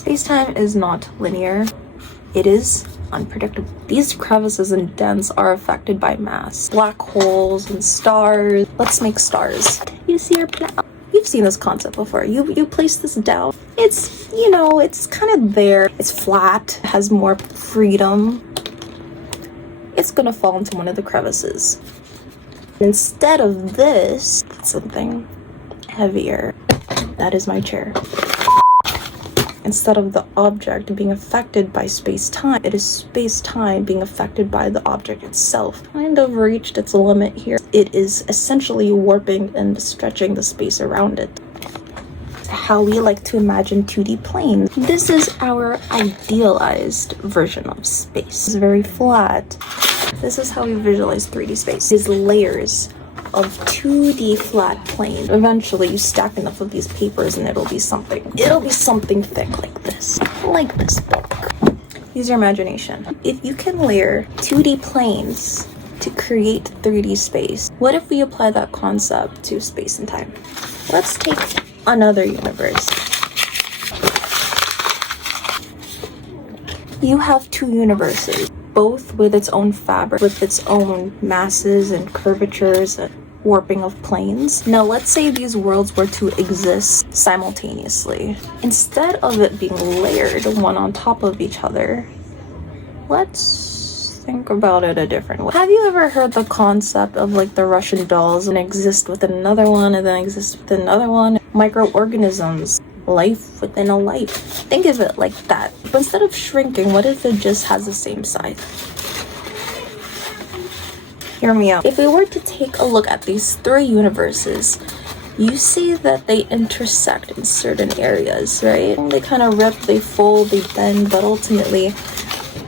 Space-time is not linear. It is unpredictable. These crevices and dents are affected by mass. Black holes and stars. Let's make stars. You see your planet? You've seen this concept before. You place this down. It's, you know, it's kind of there. It's flat, has more freedom. It's gonna fall into one of the crevices. Instead of this, something heavier. That is my chair. Instead of the object being affected by space-time, it is space-time being affected by the object itself. Kind of reached its limit here. It is essentially warping and stretching the space around it. How we like to imagine 2D planes. This is our idealized version of space. It's very flat. This is how we visualize 3D space. These layers of 2D flat plane. Eventually you stack enough of these papers and it'll be something thick like this book. Use your imagination. If you can layer 2D planes to create 3D space, what if we apply that concept to space and time? Let's take another universe. You have two universes, both with its own fabric, with its own masses and curvatures and warping of planes. Now let's say these worlds were to exist simultaneously. Instead of it being layered one on top of each other, let's think about it a different way. Have you ever heard the concept of like the Russian dolls and exist within another one and then exist within another one? Microorganisms, life within a life. Think of it like that. But instead of shrinking, what if it just has the same size? Hear me out. If we were to take a look at these three universes, you see that they intersect in certain areas, right? They kind of rip, they fold, they bend, but ultimately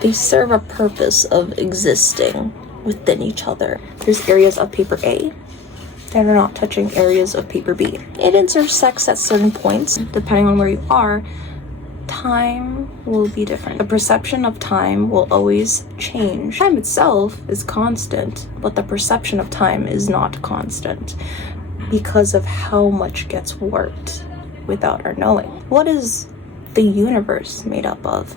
they serve a purpose of existing within each other. There's areas of paper A that are not touching areas of paper B. It intersects at certain points. Depending on where you are, time will be different. The perception of time will always change. Time itself is constant, but the perception of time is not constant because of how much gets warped without our knowing. What is the universe made up of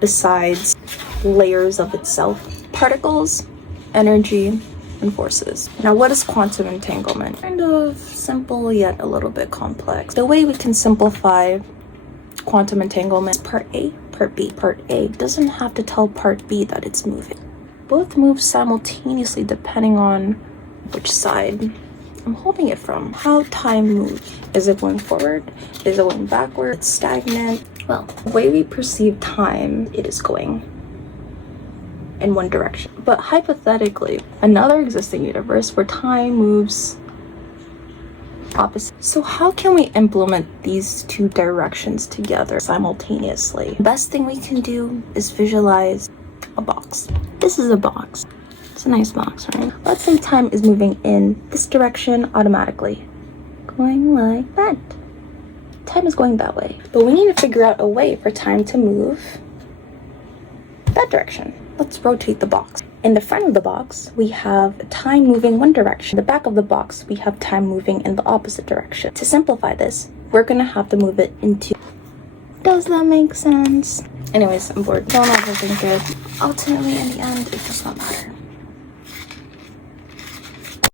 besides layers of itself? Particles, energy, and forces. Now, what is quantum entanglement? Kind of simple yet a little bit complex. The way we can simplify quantum entanglement is part A, part B. Part A doesn't have to tell part B that it's moving. Both move simultaneously depending on which side I'm holding it from. How time moves. Is it going forward? Is it going backward? It's stagnant? Well, the way we perceive time, it is going in one direction. But hypothetically, another existing universe where time moves opposite. So how can we implement these two directions together simultaneously? The best thing we can do is visualize a box. This is a box. It's a nice box, right? Let's say time is moving in this direction automatically. Going like that. Time is going that way. But we need to figure out a way for time to move that direction. Let's rotate the box. In the front of the box, we have time moving one direction. The back of the box, we have time moving in the opposite direction. To simplify this, we're gonna have to move it into... Does that make sense? Anyways, I'm bored. Don't overthink it. Ultimately, in the end, it does not matter.